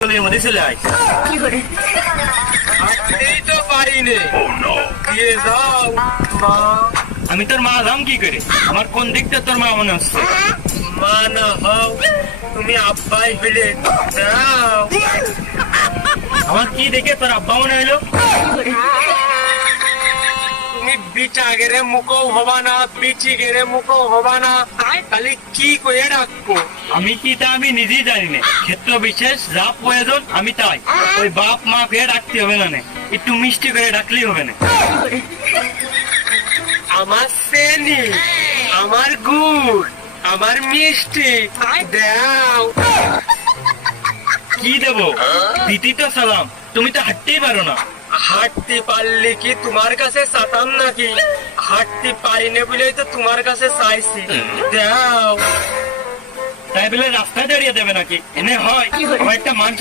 মধ্যে চলে আয় এই তো পারি নে দিয়ে যাও মা। আমি তোর মা যাম কি করে? আমার কোন দিকটা তোর মা মনে হচ্ছে? মা না হও তুমি আব্বাই ফেলে যাও। আমার কি দেখে তোর আব্বা মনে হইলো? তুমি বিচা গেরে মুখও হবা না, বিচি গেরে মুখও হবা না, খালি কি করে ডাকবো? আমি কি তা আমি নিজেই জানি না। ক্ষেত্র বিশেষ যা প্রয়োজন আমি তাই। ওই বাপ মা কে ডাকতে হবে না, একটু মিষ্টি করে ডাকলেই হবে না। আমার চেনি, আমার গুড়, আমার মিষ্টি দাও। কি দেবো? দিতি তো সালাম, তুমি তো হাঁটতেই পারো না। হাঁটতে পারলে কি তোমার কাছে চাতাম নাকি? হাঁটতে পারি না বলেই তো তোমার কাছে চাইছি, দাও। তাই বলে রাস্তায় দাঁড়িয়ে দেবে নাকি? এনে হয় আমার একটা মান